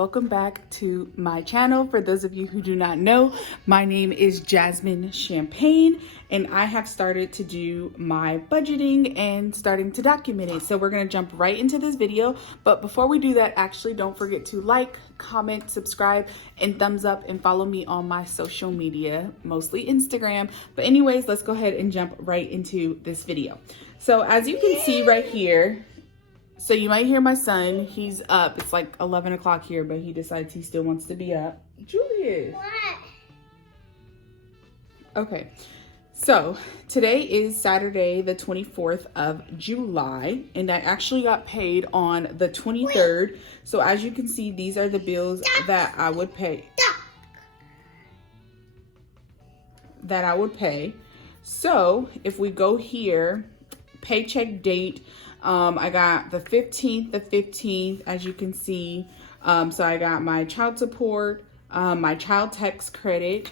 welcome back to my channel. For those of you who do not know, my name is Jasmine Champagne, and I have started to do my budgeting and starting to document it. So we're gonna jump right into this video. But before we do that, actually don't forget to like, comment, subscribe, and thumbs up, and follow me on my social media, mostly Instagram. But anyways, let's go ahead and jump right into this video. So as you can see right here, so you might hear my son, he's up. It's like 11 o'clock here, but he decides he still wants to be up. Julius. What? Okay, so today is Saturday, the 24th of July, and I actually got paid on the 23rd. So as you can see, these are the bills that I would pay. So if we go here, paycheck date, I got the 15th, as you can see. So I got my child support, my child tax credit,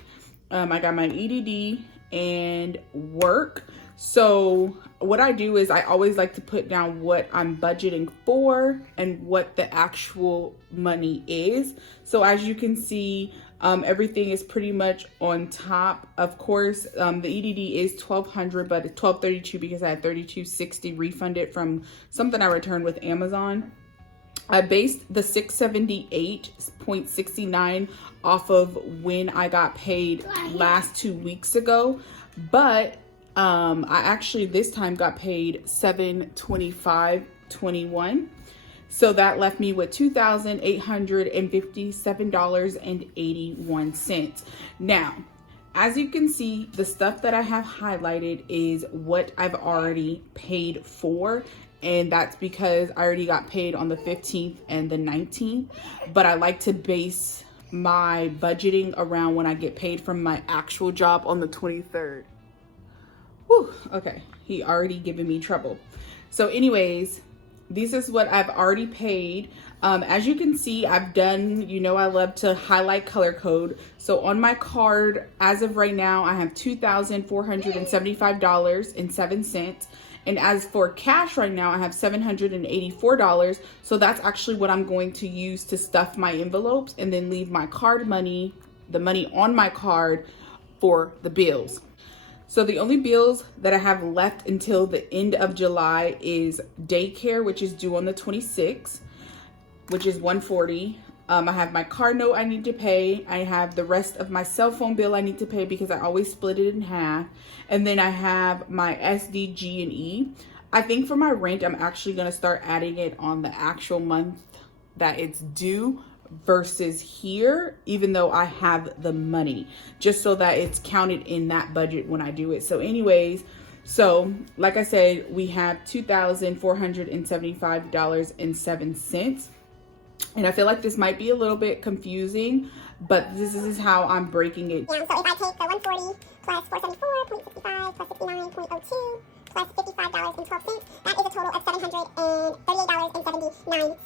I got my EDD and work. So what I do is I always like to put down what I'm budgeting for and what the actual money is. So as you can see, everything is pretty much on top. Of course, the EDD is $1,200, but it's $1,232 because I had $3,260 refunded from something I returned with Amazon. I based the $678.69 off of when I got paid last 2 weeks ago, but I actually this time got paid $725.21. So that left me with $2,857.81. Now, as you can see, the stuff that I have highlighted is what I've already paid for. And that's because I already got paid on the 15th and the 19th. But I like to base my budgeting around when I get paid from my actual job on the 23rd. Whew, okay, he already given me trouble. So anyways, this is what I've already paid. As you can see, I've done, you know, I love to highlight color code. So on my card, as of right now, I have $2,475.07. And as for cash right now, I have $784. So that's actually what I'm going to use to stuff my envelopes and then leave my card money, the money on my card, for the bills. So the only bills that I have left until the end of July is daycare, which is due on the 26th, which is $140. I have my car note I need to pay. I have the rest of my cell phone bill I need to pay because I always split it in half. And then I have my SDG&E. I think for my rent, I'm actually going to start adding it on the actual month that it's due versus here, even though I have the money, just so that it's counted in that budget when I do it. So anyways, so like I said, we have $2,475.07. And I feel like this might be a little bit confusing, but this is how I'm breaking it. Yeah, so if I take the 140 plus 474.65 plus 69.02 plus $55.12, that is a total of $738.79.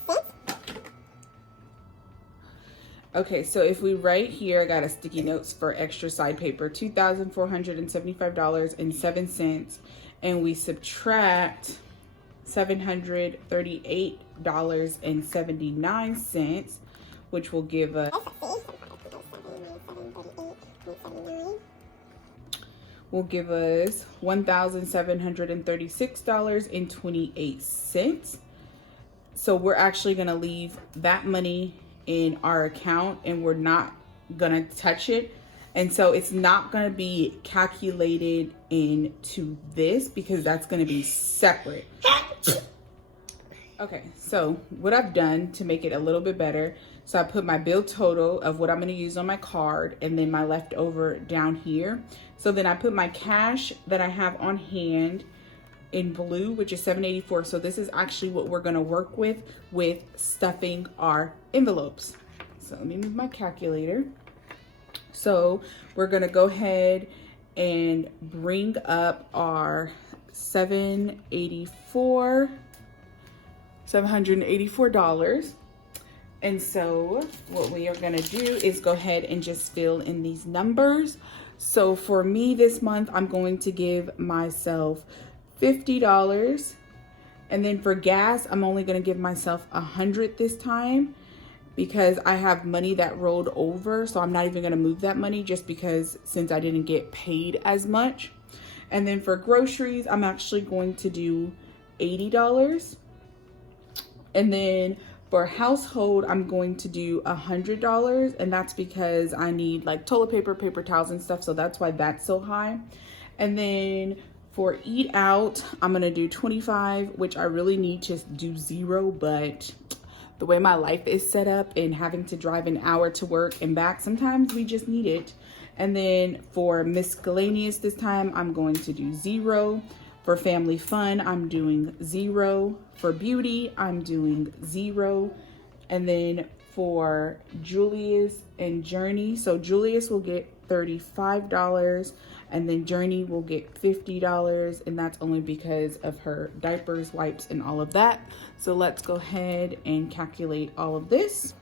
Okay, so if we write here, I got a sticky notes for extra side paper, $2,475.07, and we subtract $738.79, which will give us $1,736.28. So we're actually gonna leave that money in our account and we're not gonna touch it. And so it's not gonna be calculated into this because that's gonna be separate. Okay, so what I've done to make it a little bit better, so I put my bill total of what I'm gonna use on my card and then my leftover down here. So then I put my cash that I have on hand in blue, which is $784. So this is actually what we're gonna work with stuffing our envelopes. So let me move my calculator. So we're gonna go ahead and bring up our $784. And so what we are gonna do is go ahead and just fill in these numbers. So for me this month, I'm going to give myself $50. And then for gas, I'm only gonna give myself $100 this time. because I have money that rolled over. So I'm not even gonna move that money just because since I didn't get paid as much. And then for groceries, I'm actually going to do $80. And then for household, I'm going to do $100. And that's because I need like toilet paper, paper towels and stuff. So that's why that's so high. And then for eat out, I'm gonna do 25, which I really need to do 0, but the way my life is set up and having to drive an hour to work and back, sometimes we just need it. And then for miscellaneous this time, I'm going to do 0. For family fun, I'm doing 0. For beauty, I'm doing 0. And then for Julius and Journey, so Julius will get $35 and then Journey will get $50, and that's only because of her diapers, wipes, and all of that. So let's go ahead and calculate all of this.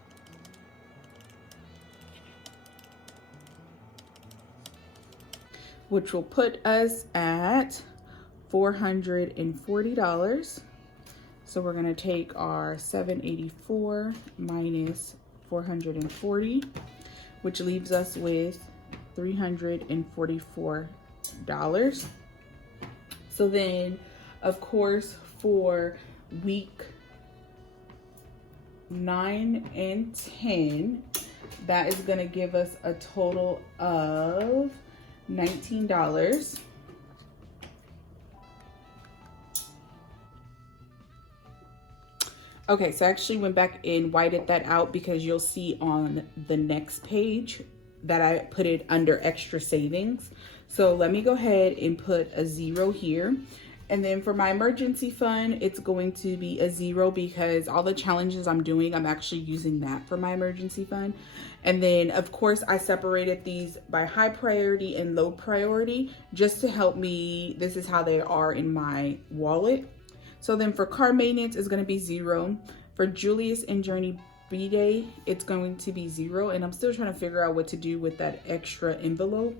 Which will put us at $440. So we're gonna take our 784 minus 440, which leaves us with $344. So then, of course, for week 9 and 10, that is gonna give us a total of $19. Okay, so I actually went back and whited that out because you'll see on the next page that I put it under extra savings. So let me go ahead and put a 0 here. And then for my emergency fund, it's going to be a 0 because all the challenges I'm doing, I'm actually using that for my emergency fund. And then of course I separated these by high priority and low priority just to help me. This is how they are in my wallet. So then for car maintenance is going to be 0. For Julius and Journey B-Day, it's going to be 0. And I'm still trying to figure out what to do with that extra envelope.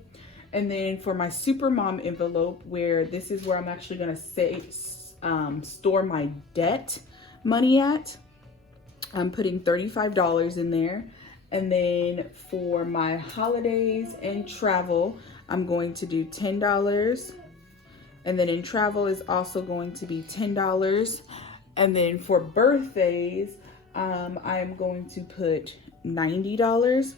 And then for my super mom envelope, where this is where I'm actually going to store my debt money at, I'm putting $35 in there. And then for my holidays and travel, I'm going to do $10. And then in travel is also going to be $10. And then for birthdays, I am going to put $90.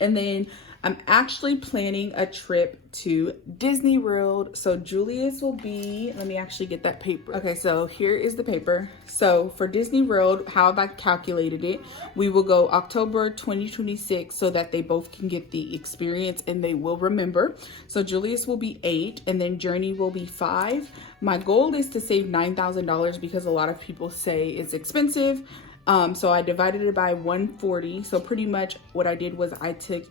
And then I'm actually planning a trip to Disney World. So Julius will be, let me actually get that paper. Okay, so here is the paper. So for Disney World, how have I calculated it? We will go October 2026 so that they both can get the experience and they will remember. So Julius will be 8 and then Journey will be 5. My goal is to save $9,000 because a lot of people say it's expensive. So I divided it by 140. So pretty much what I did was I took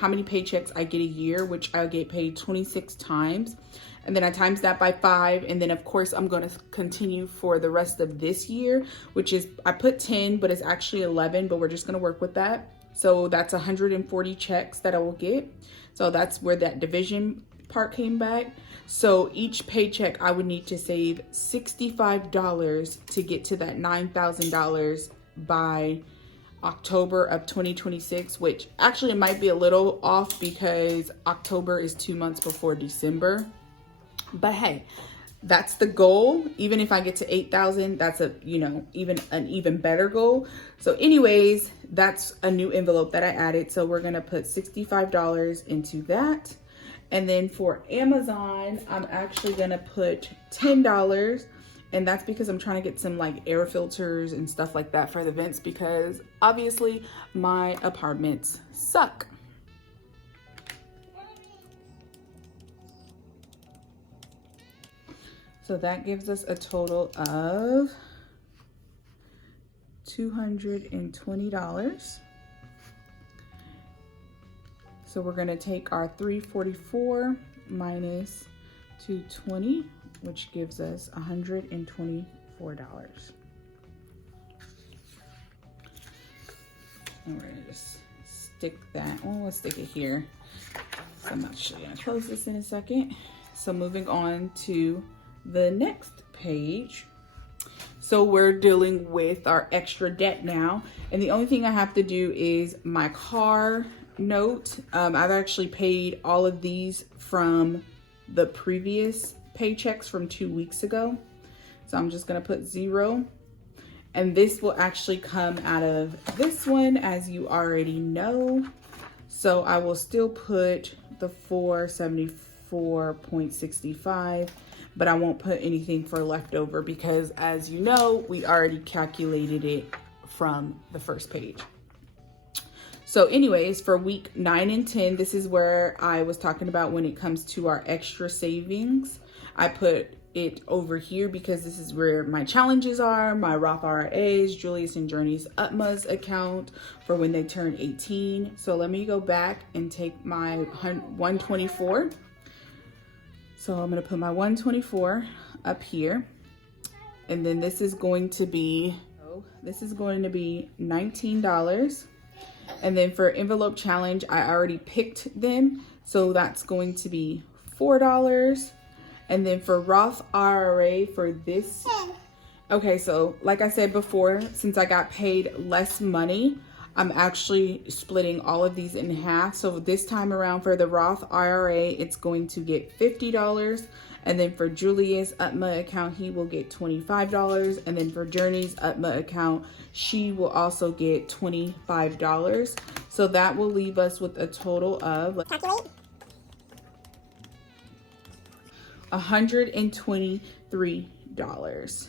how many paychecks I get a year, which I get paid 26 times. And then I times that by 5. And then of course I'm going to continue for the rest of this year, which is, I put 10, but it's actually 11, but we're just going to work with that. So that's 140 checks that I will get. So that's where that division part came back. So each paycheck I would need to save $65 to get to that $9,000 by October of 2026, which actually it might be a little off because October is 2 months before December. But hey, that's the goal. Even if I get to 8,000, that's a, even an even better goal. So anyways, that's a new envelope that I added. So we're going to put $65 into that. And then for Amazon, I'm actually going to put $10. And that's because I'm trying to get some like air filters and stuff like that for the vents because obviously my apartments suck. So that gives us a total of $220. So we're going to take our 344 minus 220, which gives us $124. And we're going to just stick that. Well, let's stick it here. So I'm actually going to close this in a second. So moving on to the next page. So we're dealing with our extra debt now. And the only thing I have to do is my car note. I've actually paid all of these from the previous paychecks from 2 weeks ago. So I'm just gonna put 0. And this will actually come out of this one, as you already know. So I will still put the 474.65, but I won't put anything for leftover because, as you know, we already calculated it from the first page. So anyways, for week 9 and 10, this is where I was talking about when it comes to our extra savings. I put it over here because this is where my challenges are, my Roth IRAs, Julius and Journey's UTMA's account for when they turn 18. So let me go back and take my 124. So I'm going to put my 124 up here. And then this is going to be $19. And then for envelope challenge, I already picked them. So that's going to be $4. And then for Roth IRA for this, okay, so like I said before, since I got paid less money, I'm actually splitting all of these in half. So this time around for the Roth IRA, it's going to get $50. And then for Julia's UTMA account, he will get $25. And then for Journey's UTMA account, she will also get $25. So that will leave us with a total of $123,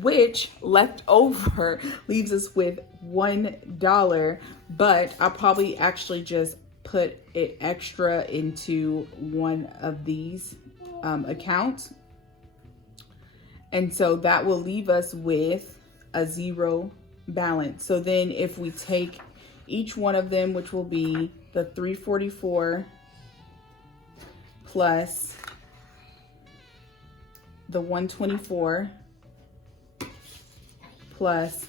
which left over leaves us with $1, but I'll probably actually just put it extra into one of these accounts. And so that will leave us with a 0 balance. So then if we take each one of them, which will be the 344 plus the 124 plus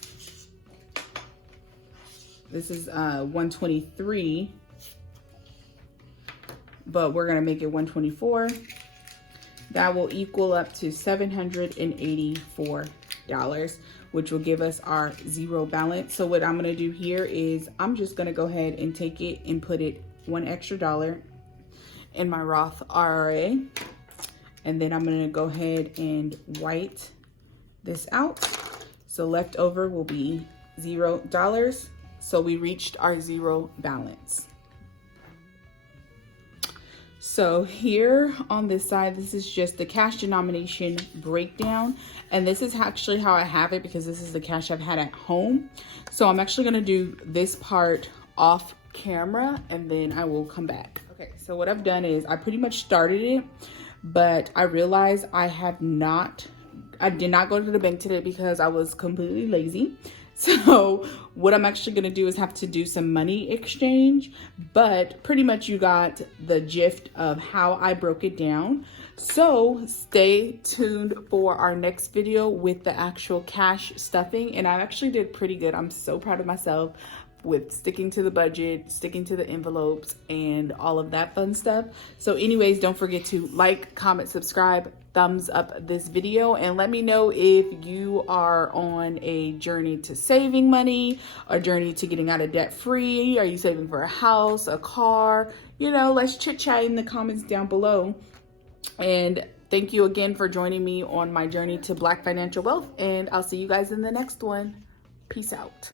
this is 123, but we're gonna make it 124. That will equal up to $784, which will give us our 0 balance. So what I'm gonna do here is I'm just gonna go ahead and take it and put it $1 extra in my Roth IRA. And then I'm gonna go ahead and white this out. So left over will be $0. So we reached our 0 balance. So here on this side, this is just the cash denomination breakdown. And this is actually how I have it because this is the cash I've had at home. So I'm actually gonna do this part off camera and then I will come back. Okay, so what I've done is I pretty much started it, but I realized I did not go to the bank today because I was completely lazy. So what I'm actually going to do is have to do some money exchange, but pretty much you got the gist of how I broke it down. So stay tuned for our next video with the actual cash stuffing. And I actually did pretty good. I'm so proud of myself with sticking to the budget, sticking to the envelopes, and all of that fun stuff. So anyways, don't forget to like, comment, subscribe, thumbs up this video, and let me know if you are on a journey to saving money, a journey to getting out of debt free. Are you saving for a house, a car? You know, let's chit chat in the comments down below. And thank you again for joining me on my journey to Black financial wealth, and I'll see you guys in the next one. Peace out.